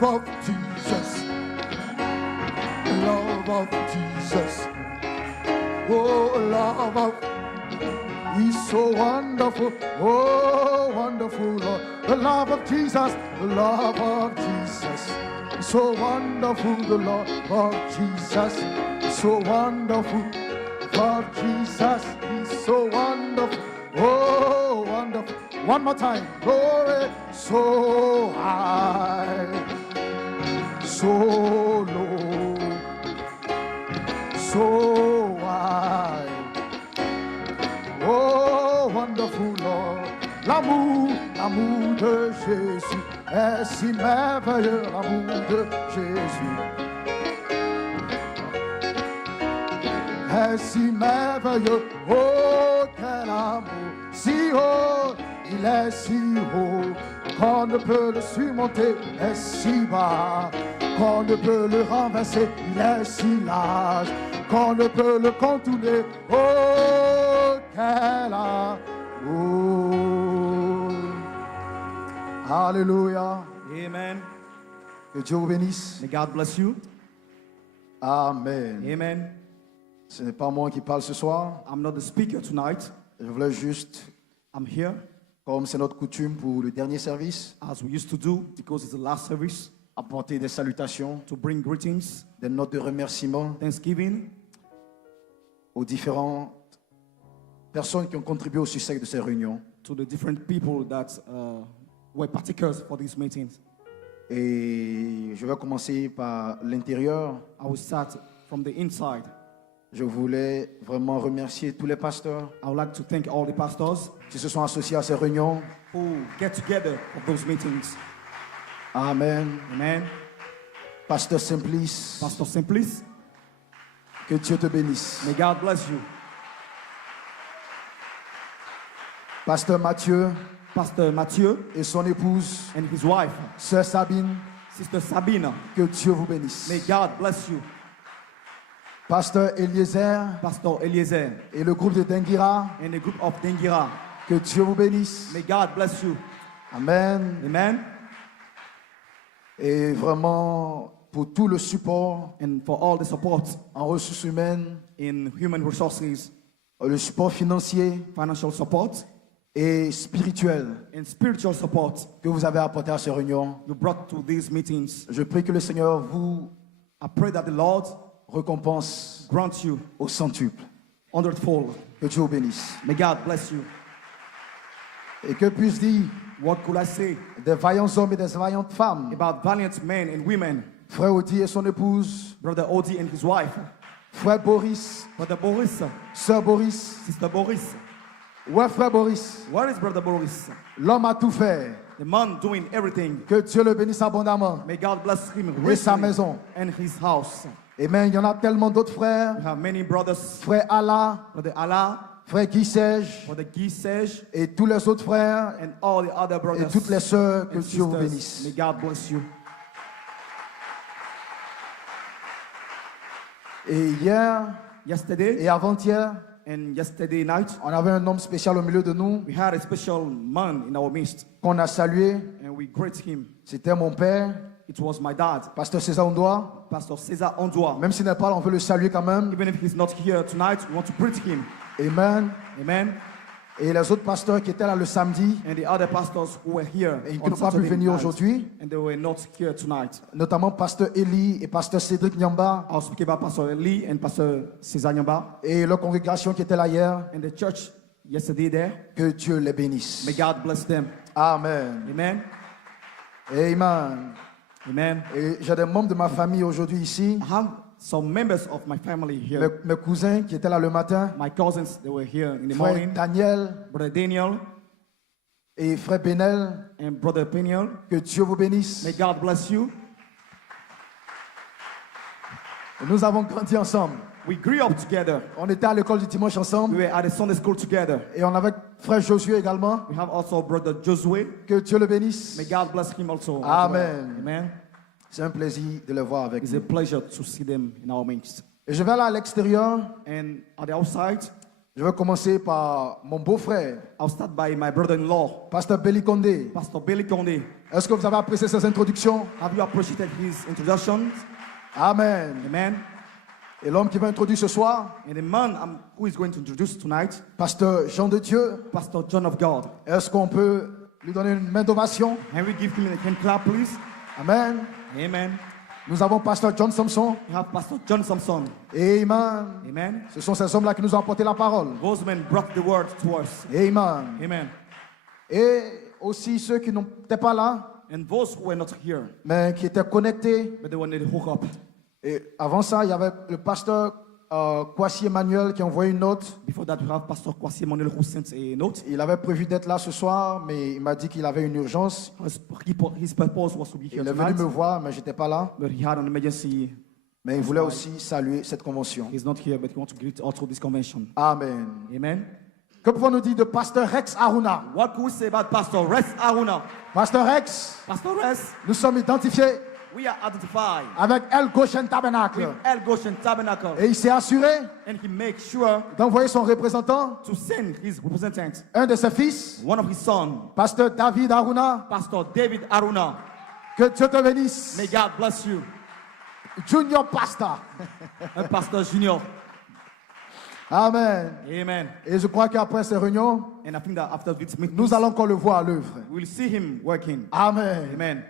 love of Jesus. The love of Jesus. Oh, love of He's so wonderful, oh wonderful Lord. The love of Jesus, the love of Jesus. So wonderful, the love of Jesus. So wonderful, Lord Jesus. He's so wonderful, oh wonderful. One more time, glory, so high, so low, so wide. Oh, wonderful Lord, l'amour de Jésus est si merveilleux, l'amour de Jésus est si merveilleux. Oh, quel amour, si haut, il est si haut, qu'on ne peut le surmonter, est si bas, qu'on ne peut le renverser, il est si large, qu'on ne peut le contourner. Oh, quel amour. Alléluia. Amen. Que Dieu vous bénisse. May God bless you. Amen. Amen. Ce n'est pas moi qui parle ce soir. I'm not the speaker tonight. Je voulais juste, I'm here, comme c'est notre coutume pour le dernier service, as we used to do, because it's the last service, apporter des salutations, to bring greetings, des notes de remerciement thanksgiving aux différentes personnes qui ont contribué au succès de ces réunions. to the different people that were partakers for these meetings. Et je vais commencer par l'intérieur. I will start from the inside. Je voulais vraiment remercier tous les pasteurs I would like to thank all the pastors qui se sont associés à ces réunions. who get together for those meetings. Amen. Amen. Pasteur Simplice, Pastor Simplice, que Dieu te bénisse. may God bless you. Pasteur Mathieu Pastor Mathieu et son épouse, and his wife, Sœur Sabine, Sister Sabina, que Dieu vous bénisse. may God bless you. Pasteur Eliezer Pastor Eliezer et le groupe de Dengira, and the group of Dengira, que Dieu vous bénisse. may God bless you. Amen. Amen. Et vraiment, pour tout le support And for all the support en ressources humaines, in human resources, le support financier financial support, et spirituel and spiritual support que vous avez apporté à ces réunions, you brought to these meetings. je prie que le Seigneur vous I pray that the Lord récompense grant you au centuple. 100-fold. Que Dieu vous bénisse. May God bless you. Et que puisse dire What could I say des vaillants hommes et des vaillantes femmes, about valiant men and women, Frère Audi et son épouse, Brother Odi and his wife, Frère Boris, Brother Boris, Sœur Boris. Sister Boris. Ouais, Frère Boris, Where is Brother Boris? l'homme a tout fait. The man doing everything. Que Dieu le bénisse abondamment. May God bless him Et sa richly maison. and his house. Amen. Il y en a tellement d'autres We frères. have many brothers, Frère Allah, Brother Allah, Frère Guy Serge Brother Gisej, et tous les autres frères and all the other et brothers toutes les sœurs. Que and Dieu vous sisters. bénisse. May God bless you. Et hier Yesterday et avant-hier, and yesterday night, on avait un homme spécial au milieu de nous we had a special man in our midst, qu'on a salué. and we greet him. C'était mon père, It was my dad, Pasteur César Ondoa. Pastor Cesar Ondwa. Même s'il n'est pas là, on veut le saluer quand même. Even if he's not here tonight, we want to greet him. Amen. Amen. Et les autres pasteurs qui étaient là le samedi And the other pastors who were here et qui on n'ont pas pu Saturday venir night, aujourd'hui, and they were not here tonight. notamment Pasteur Eli et Pasteur Cédric Nyamba I'll speak about Pastor Lee and Pastor Cesar Nyamba et leur congrégation qui était là hier. and the church yesterday there. Que Dieu les bénisse. May God bless them. Amen. Amen. Amen. Amen. Et j'ai des membres de ma famille aujourd'hui ici. I have some members of my family here. Mes cousins qui étaient là le matin. My cousins, they were here in the Frère morning. Daniel Brother Daniel et Frère Benel. and Brother Peniel. Que Dieu vous bénisse. May God bless you. Et nous avons grandi ensemble. We grew up together. On était à l'école du dimanche We ensemble. were at the Sunday school together. Et on avait Frère Josué également. We have also Brother Josué. Que Dieu le bénisse. May God bless him also. Amen. Amen. C'est un plaisir de les voir avec It's nous. a pleasure to see them in our midst. Et je vais aller à l'extérieur And at the outside, Je vais commencer par mon beau-frère, I'll start by my brother-in-law, Pasteur Belly Condé. Pastor Billy Condé. Est-ce que vous avez apprécié ces introductions? Have you appreciated his introductions? Amen. Amen. Et l'homme qui va introduire ce soir, And the man who is going to introduce tonight, Pasteur Jean de Dieu. Pastor John of God. Est-ce qu'on peut lui donner une main d'ovation? Can we give him a hand clap, please? Amen. Amen. Nous avons Pasteur John Samson. We have Pastor John Samson. Amen. Amen. Ce sont ces hommes-là qui nous ont apporté la parole. Those men brought the word to us. Amen. Amen. Et aussi ceux qui n'étaient pas là, And those who were not here, mais qui étaient connectés. but they wanted to hook up. Et avant ça, il y avait le pasteur Kwasi Emmanuel qui a envoyé une note. Before that, we have Pastor Kwasi Emmanuel who sent a note. Il avait prévu d'être là ce soir, mais il m'a dit qu'il avait une urgence. His purpose was to be here Il est venu tonight, me voir, mais je n'étais pas là. but he had an emergency. Mais il voulait aussi saluer cette convention. He's not here, but he wants to greet also this convention. Amen. Amen. Que pouvons-nous dire de pasteur Rex Aruna? What can we say about Pastor Rex Aruna? Pasteur Rex, Pastor Rex, nous sommes identifiés we are identified avec El Goshen with Tabernacle. El Goshen Tabernacle, Et il s'est assuré and he makes sure d'envoyer son représentant, to send his representative, un de ses fils, one of his sons, pasteur David Aruna. Pastor David Aruna. Que Dieu te bénisse. May God bless you. Junior pastor. And Pastor Junior. Amen. Amen. Et je crois qu'après ces réunions, And I think that after this meeting, nous allons encore le voir à l'œuvre. we'll see him working. Amen. Amen.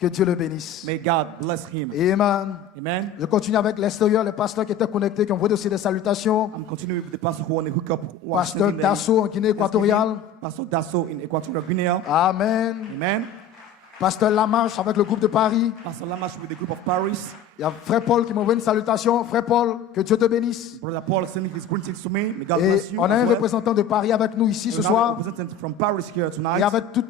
Que Dieu le bénisse. May God bless him. Amen. Amen. Je continue avec l'extérieur, les pasteurs qui étaient connectés, qui ont envoyé aussi des salutations. I'm continuing with the pastor who want to hook up. who are Pasteur sending them. Dasso en Guinée équatoriale. Pastor Dasso in Equatorial Guinea. Amen. Amen. Pasteur Lamarche avec le groupe de Paris. Pastor Lamash with the group of Paris. Il y a Frère Paul qui m'a envoyé une salutation. Frère Paul, que Dieu te bénisse. Brother Paul sending his greetings to me. May God Et bless you. on a as un well. représentant de Paris avec nous ici ce We have a soir. representative from Paris here Et tonight.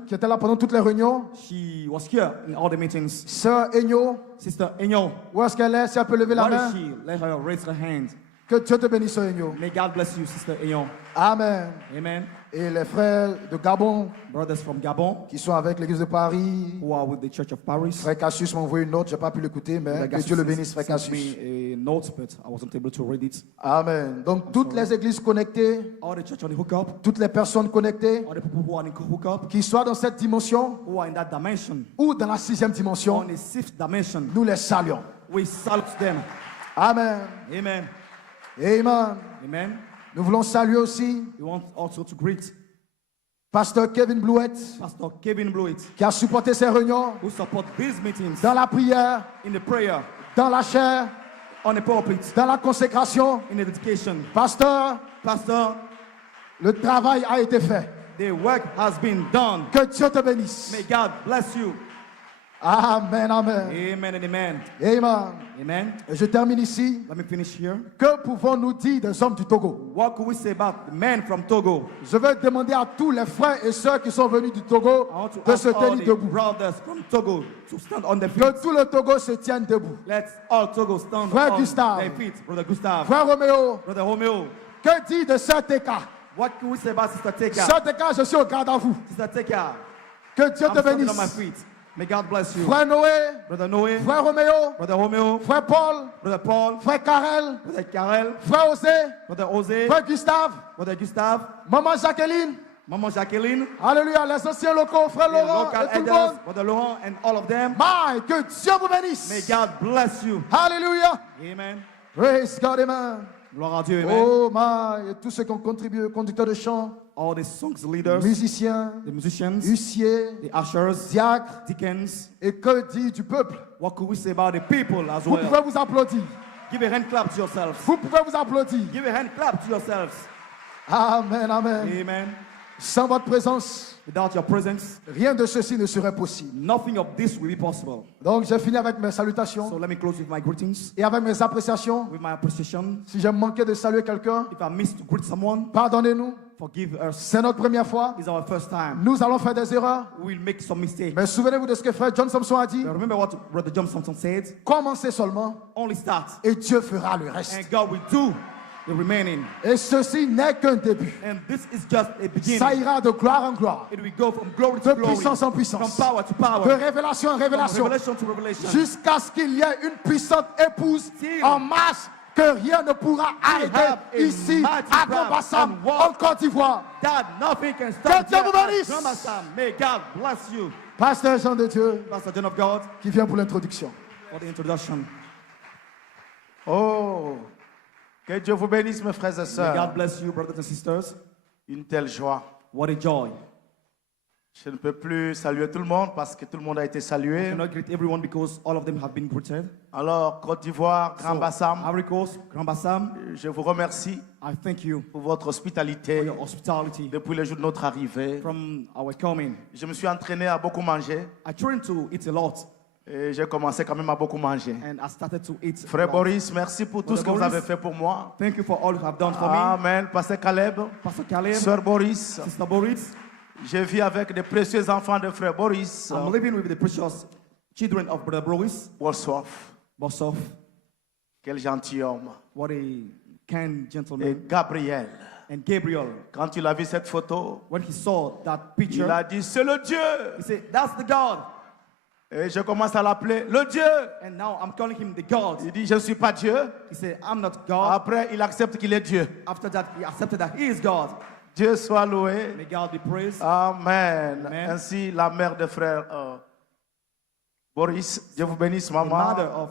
qui était là pendant toutes les réunions. She was here in all the meetings. Sœur Enyo, Sister Enyo, où est-ce qu'elle est? Si elle peut lever la where main. is she? Let her raise her hand. Que Dieu te bénisse, Sœur Enyo. May God bless you, Sister Enyo. Amen. Amen. Et les frères de Gabon Brothers from Gabon qui sont avec l'église de Paris. who are with the Church of Paris. Frère Cassius m'a envoyé une note, je n'ai pas pu l'écouter, mais que Dieu le bénisse, Frère sent Cassius. me a note, but I wasn't able to read it. Amen. Donc toutes les églises connectées, All the church on the hookup, toutes les personnes connectées, all the people who are in the hookup, qui soient dans cette dimension who are in that dimension, ou dans la 6e dimension, on the 6th dimension, nous les saluons. we salute them. Amen. Amen. Amen. Amen. Nous voulons saluer aussi We want also to greet Pasteur Kevin Blouet, Pastor Kevin Blewett, qui a supporté ces réunions who support these meetings dans la prière, in the prayer, dans la chair, on the pulpit, dans la consécration. in the dedication. Pasteur, Pastor, le travail a été fait. the work has been done. Que Dieu te bénisse. May God bless you. Amen, amen. Amen and amen. Amen. Amen. Et je termine ici. Let me finish here. Que pouvons-nous dire des hommes du Togo? What could we say about the men from Togo? Je vais demander à tous les frères et sœurs qui sont venus du Togo I want to de ask se all tenir the debout. brothers from Togo to stand on their feet. Que tout le Togo se tienne debout. Let's all Togo stand Frère on Gustave. their feet. Brother Gustav, Frère Roméo, Brother Romeo. que dit de Sœur Teka? What can we say about Sister Teka? Sœur Teka, je suis au garde à vous. Sister Teka, Que Dieu I'm te standing on my bénisse. feet. May God bless you. Frère Noé, Brother Noé, Frère Roméo, Brother Romeo, Frère Paul, Brother Paul, Frère Karel, Brother Karel, Frère Osé, Brother Jose, Frère Gustave, Brother Gustav, Maman Jacqueline. Maman Jacqueline, Alléluia, les anciens locaux, Frère the Laurent local et tout le elders, monde. Brother Laurent, and all of them. Que Dieu vous May bénisse. God bless you. Alléluia. Amen. Praise God, amen. Gloire à Dieu. Amen. Oh my, et tous ceux qui ont contribué, conducteurs de chant, All the songs leaders, musiciens, the musicians, huissiers, the ushers, diacres, deacons. et que dit du peuple? What could we say about the people as Vous pouvez well? vous applaudir. Give a hand clap to yourselves. Vous pouvez vous applaudir. Give a hand clap to yourselves. Amen, amen. Amen. Sans votre présence, Without your presence, rien de ceci ne serait possible. nothing of this will be possible. Donc j'ai fini avec mes So salutations let me close with my greetings, et avec mes appréciations. with my appreciation. Si j'ai manqué de saluer quelqu'un, If I missed to greet someone, pardonnez-nous. forgive us. C'est notre première fois. It's our first time. Nous allons faire des erreurs. We will make some mistakes. Mais souvenez-vous de ce que frère John Samson a dit. But remember what Brother John Thompson said. Commencez seulement Only start, et Dieu fera le reste. and God will do the remaining. Et ceci n'est qu'un début. And this is just a beginning. Ça ira de gloire en gloire, It will go from glory de to glory, puissance en from puissance, power to de power, révélation en from révélation, revelation to revelation. jusqu'à ce qu'il y ait une puissante épouse en marche que rien ne pourra arrêter have a ici mighty à grab Grand-Bassam, and walk. en Côte d'Ivoire. That nothing can Que stop Dieu here vous at bénisse. Grand-Bassam. May God bless you. Pasteur Jean de Dieu, Pastor John of God, qui vient pour l'introduction. for the introduction. Oh, que Dieu vous bénisse, mes frères et May sœurs. God bless you, brothers and sisters. Une telle joie. What a joy. Je ne peux plus saluer tout le monde parce que tout le monde a été I salué. cannot greet everyone because all of them have been greeted. Alors, Côte d'Ivoire, Grand Bassam, Ivory Coast, Grand-Bassam, je vous remercie I thank you pour votre for hospitalité your hospitality depuis le jour de notre arrivée. from our coming. Je me suis entraîné à beaucoup manger I tried to eat a lot et j'ai commencé quand même à beaucoup manger. and I started to eat a Frère lot. Boris, merci pour tout Brother ce que vous Boris. avez fait pour moi. Thank you for all you have done for me. Amen. Pasteur Caleb, Pastor Caleb, Sœur Boris, Sister Boris, je vis avec des précieux enfants de Frère Boris. I'm living with the precious children of Brother Boris. Bonsoir. Bossoff, Quel gentilhomme. what a kind Et gentleman. Gabriel, And Gabriel, quand il a vu cette photo, when he saw that picture, il a dit, c'est le Dieu. he said, that's the God. Et je commence à l'appeler le Dieu. And now I'm calling him the God. Il dit, je ne suis pas Dieu. He said, I'm not God. Après, il accepte qu'il est Dieu. After that, he accepted that he is God. Dieu soit loué. May God be praised. Amen. Amen. Ainsi, la mère de frère Boris, Dieu vous bénisse, The mother maman. of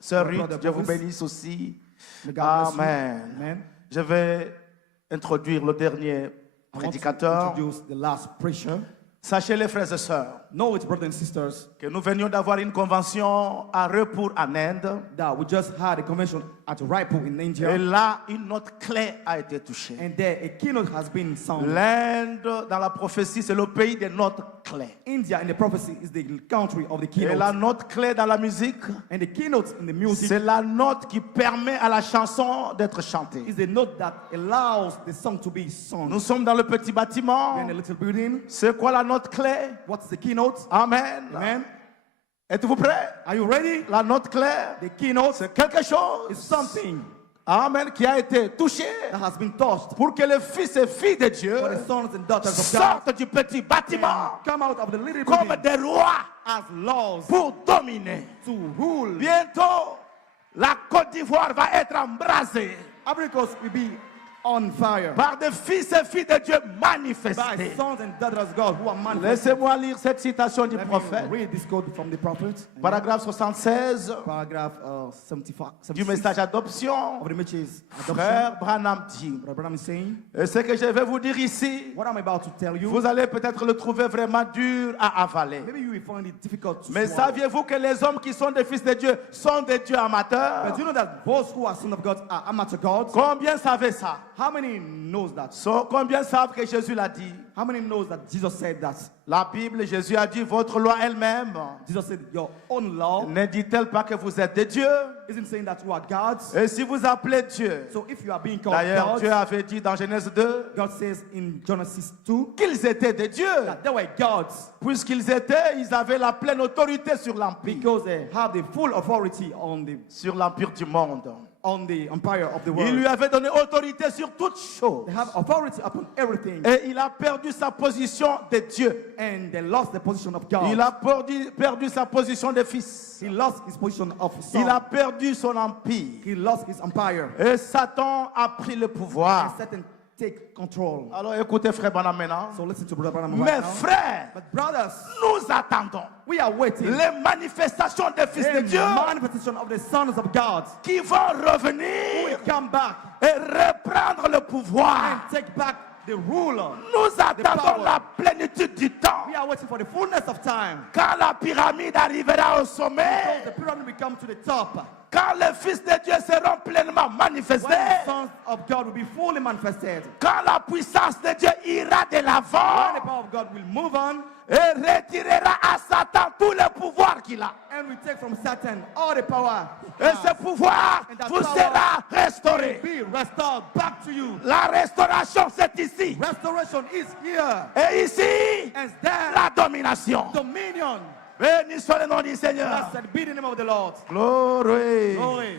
Sœur our Ruth, brother Dieu vous Boris. bénisse aussi. May God bless you. Amen. Amen. Je vais introduire le dernier I want to prédicateur. introduce the last preacher. Sachez les frères et sœurs Know it, brothers and sisters, que nous venions d'avoir une convention à Repur en Inde. that we just had a convention at Raipur in Et India, là, une note clé a été touchée. and there a keynote has been sounded. L'Inde, dans la prophétie, c'est le pays des notes clés. India in the prophecy is the country of the Et la keynote. note clé dans la musique, And the keynote in the music c'est la note qui permet à la chanson d'être chantée. is the note that allows the song to be sung. Nous sommes dans le petit bâtiment. We're in a little building. C'est quoi la note clé? What's the keynote? Amen. Amen. Êtes-vous prêts? Are you ready? La note clé, The keynote c'est quelque is chose. something Amen. Qui a été touché that has been touched pour que les fils et filles de Dieu for the sons and daughters of God sortent du petit bâtiment and come out of the little comme building des rois as laws pour dominer. to rule. Bientôt, la Côte d'Ivoire va être embrasée Ivory Coast will be on fire par des fils et filles de Dieu by manifestés. sons and daughters of God who are manifested. Laissez-moi lire cette citation du Let me prophète. read this quote from the prophet. Paragraphe 76 Paragraph 75 du message d'adoption. of the message adoption. Frère Branham dit, Brother Branham is saying, et ce que je vais vous dire ici, what I'm about to tell you, vous allez peut-être le trouver vraiment dur à avaler. maybe you will find it difficult to Mais swallow. saviez-vous que les hommes qui sont des fils de Dieu sont des dieux amateurs? But you know that those who are sons of God are amateur gods? Combien savez ça? How many knows that? Combien savent que Jésus l'a dit? How many knows that Jesus said that? La Bible, Jésus a dit, votre loi elle-même, Jesus said your own law ne dit-elle pas que vous êtes des dieux? isn't saying that you are gods. Et si vous appelez Dieu, So if you are being called d'ailleurs gods, Dieu avait dit dans Genèse 2 God says in Genesis 2 qu'ils étaient des dieux. that they were gods Puisqu'ils étaient, ils avaient la pleine autorité sur l'empire, because they have the full authority sur l'empire du monde. on the empire of the Il world. lui avait donné autorité sur toutes choses. They have authority upon everything, Et il a perdu sa position de Dieu. and they lost the position of God. Il a perdu sa position de fils. He lost his position of Il a son. perdu son empire. He lost his empire. Et Satan a pris le And pouvoir. Satan take control. Alors écoutez frère Branham maintenant. So listen to Brother Branham Mes right now. frères, But brothers, nous attendons we are waiting les manifestations des fils de Dieu the manifestation of the sons of God qui vont revenir come back et reprendre le pouvoir. and take back the ruler. Nous attendons power. la plénitude du temps. We are waiting for the fullness of time. Quand la pyramide arrivera au sommet, The pyramid will come to the top. quand les fils de Dieu seront pleinement When manifestés, the sons of God will be fully manifested. quand la puissance de Dieu ira de When the l'avant power of God will move on et retirera à Satan tout le pouvoir qu'il a. and we take from Satan all the power he Et has, ce pouvoir And that vous power sera restauré. be restored back to you. La restauration, c'est ici. Restoration is here. Et ici, And there, la domination. dominion. Béni soit le nom du Seigneur. Blessed be the name of the Lord. Gloire. Glory.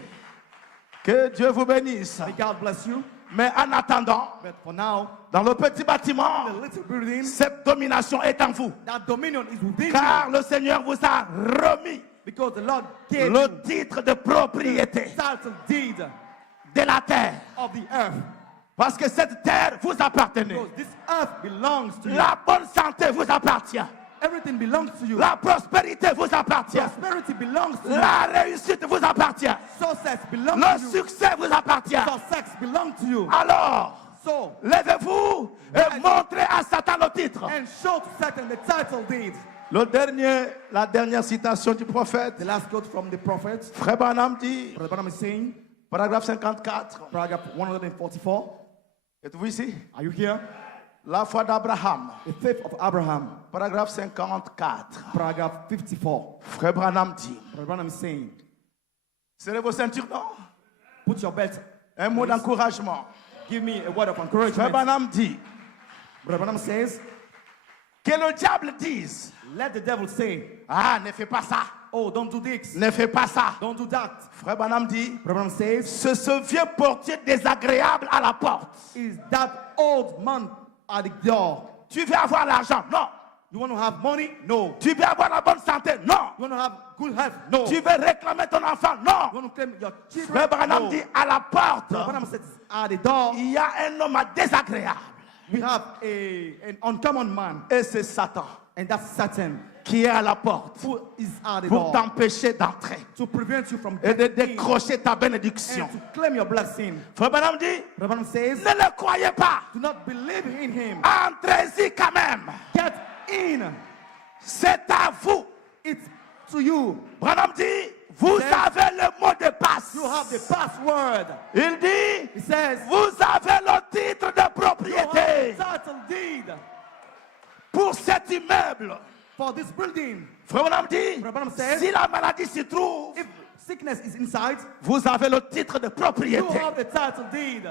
Que Dieu vous bénisse. May God bless you. Mais en attendant, But for now, dans le petit bâtiment, the little building, cette domination est en vous. that dominion is within Car you. le Seigneur vous a remis Because the Lord gave le you titre de propriété. title deed. de la terre. of the earth. Parce que cette terre vous appartenait. Because this earth belongs to you. La bonne santé vous appartient. Everything belongs to you. La prospérité vous appartient. Prosperity belongs to you. La réussite vous appartient. Success belongs Le to you. succès vous appartient. Success belongs to you. Alors, So, levez-vous et montrez à Satan le titre. and show to Satan the title deed. La dernière citation du prophète, The last quote from the prophet. Frère Branham dit, Brother Branham is saying, paragraphe 54, paragraph 144. êtes-vous ici? Are you here? La foi d'Abraham, The faith of Abraham. paragraphe 54. Paragraph 54. Frère Branham dit, Brother Branham is saying, serrez vos ceintures, non? put your belt. Un mot d'encouragement. Give me a word of Frère encouragement. Branham dit, Brother Branham says, que le diable dise, let the devil say, ah, ne fais pas ça, oh, don't do this. ne fais pas ça. Don't do that. Frère Branham dit, Brother Branham says, ce vieux portier désagréable à la porte. is that old man at the door. Tu veux avoir l'argent? Non. You want to have money? No. Tu veux avoir la bonne santé? Non. You want to have good health? No. Tu veux réclamer ton enfant? Non. You want to claim your children? Frère Branham No. dit, à la porte, Brother Branham says, at the door, il y a un homme désagréable. we have an uncommon man, Et c'est Satan and that's Satan, qui est à la porte who is at the pour door t'empêcher d'entrer to prevent you from et de getting in décrocher ta bénédiction. and to claim your blessing. Frère Branham dit, Brother Branham says, ne le croyez pas. do not believe in him. Entrez-y quand même. Get in. C'est à vous. It's to you. Branham dit, vous Yes. avez le mot de passe. You have the password. Il dit, He says, vous avez le titre de you have propriété the title deed pour cet immeuble. for this building. Frère Branham dit, Frère Branham says, si la maladie s'y trouve, If sickness is inside, vous avez le titre de you propriété have the title deed,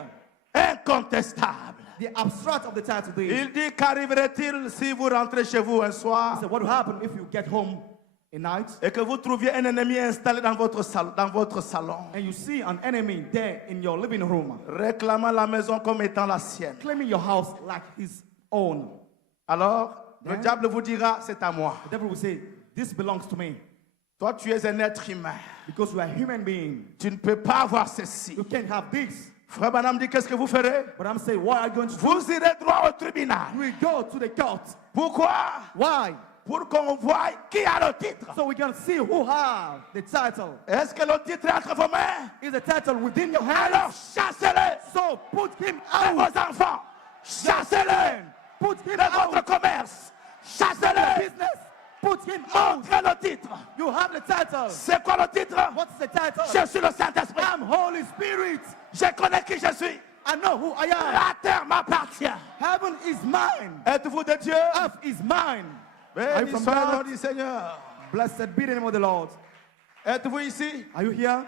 incontestable. the abstract of the title deed. Il dit, qu'arriverait-il si vous rentrez chez vous un soir So what will happen if you get home at night et que vous trouviez un ennemi installé dans votre salon, and you see an enemy there in your living room, réclamant la maison comme étant la sienne? claiming your house like his own? Alors, le Then- diable vous dira, c'est à moi. The devil will say, this belongs to me, Toi, tu es un être humain. because you are a human being. Tu ne peux pas avoir ceci. You can't have this. Frère Branham dit, qu'est-ce que vous ferez? But I'm saying, what are you going to do? Vous irez droit au tribunal. We go to the court. Pourquoi? Why? Pour qu'on voie qui a le titre. So we can see who have the title. Est-ce que le titre est entre vos mains? Is the title within your Alors hands? chassez-le So put him de out. vos enfants. Chassez-le Put him de votre out. commerce. The Chassez-le. business. Put him out. Montrez le titre. You have the title. C'est quoi le titre? What's the title? Je suis le Saint-Esprit. I'm Holy Spirit. Je connais qui je suis. I know who I am. La terre m'appartient. Heaven is mine. Êtes-vous de Dieu? Earth is mine. Béni from soit le God? nom du Seigneur. Blessed be the name of the Lord. Êtes-vous ici? Are you here?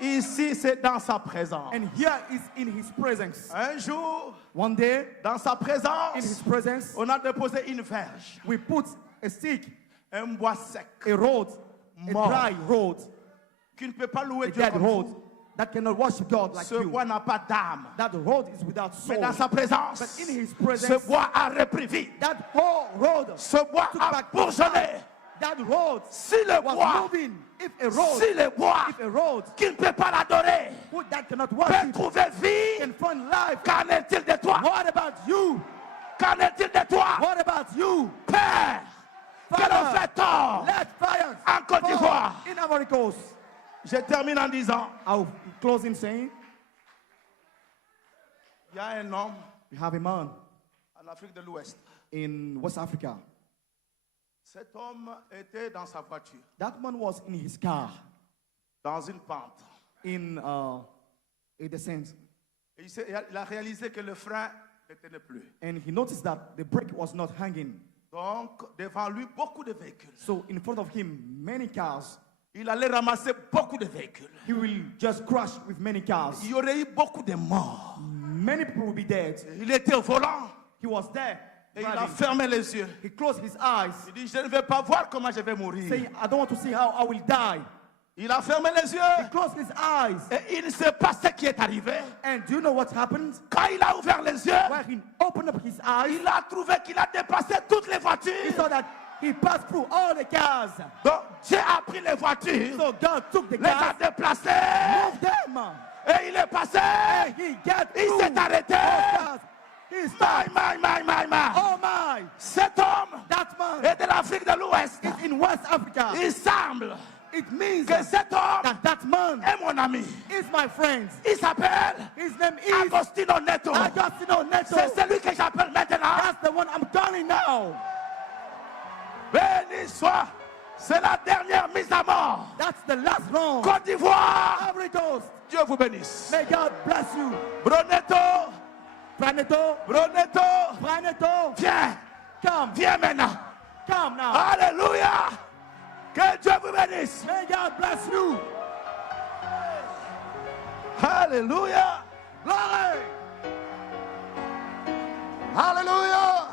Et ici, c'est dans sa présence. And here is in his presence. Un jour, One day, dans sa in présence, his presence, on a déposé une verge, we put a stick, un bois sec, a road, a Mort. dry road, qui ne peut pas louer a Dieu dead comme road vous. that cannot worship God like Ce you. bois n'a pas d'âme. That road is without Mais soul. dans sa présence, But in his ce presence, bois a repris vie. that whole road, Ce bois took a back bourgeonné. that road Si le was bois, moving. If a road, si le bois if a road qui ne peut pas l'adorer who that cannot peut worship trouver vie, can find life. qu'en est-il de toi? What about you? Qu'en est-il de toi? What about you? Père, que Father, l'on fait tort. let fire En Côte fall d'Ivoire. in Ivory Coast. Je termine en disant, I'll close in saying, il y a un homme we have a man en Afrique de l'Ouest. in West Africa. Cet homme était dans sa voiture, That man was in his car dans une pente. in a descent, Et il a réalisé que le frein ne tenait plus. and he noticed that the brake was not hanging. Donc, devant lui, beaucoup de véhicules. So in front of him, many cars. Il allait ramasser beaucoup de véhicules. He will just crash with many cars. Il y aurait eu beaucoup de morts. Many people will be dead. Il était au volant He was there. et il a driving. fermé les yeux. He closed his eyes, Il dit, je ne vais pas voir comment je vais mourir. saying, I don't want to see how I will die. Il a fermé les He yeux closed his eyes. et il ne sait pas ce qui est arrivé. And do you know what happened? Quand il a ouvert les yeux, When he opened up his eyes, il a trouvé qu'il a dépassé toutes les he voitures. saw that he passed through all the cars. Donc, Dieu a pris les voitures, So God took the les a cars, déplacées moved them, Et il est passé. Il s'est arrêté. My. Oh my! Cet homme That man est de l'Afrique de l'Ouest. is in West Africa. Il semble It means que cet homme that man est mon ami. is my friend. Il s'appelle His name is Agostino Neto. Agostino Neto. C'est celui que j'appelle maintenant. That's the one I'm calling now. Béni soit. C'est la dernière mise à mort. That's the last round. Côte d'Ivoire. Ivory Coast. Dieu vous bénisse. May God bless you. Broneto. Praneto. Broneto. Praneto. Viens. Come. Viens maintenant. Come now. Alléluia. Que Dieu vous bénisse. May God bless you. Alléluia. Glory. Hallelujah.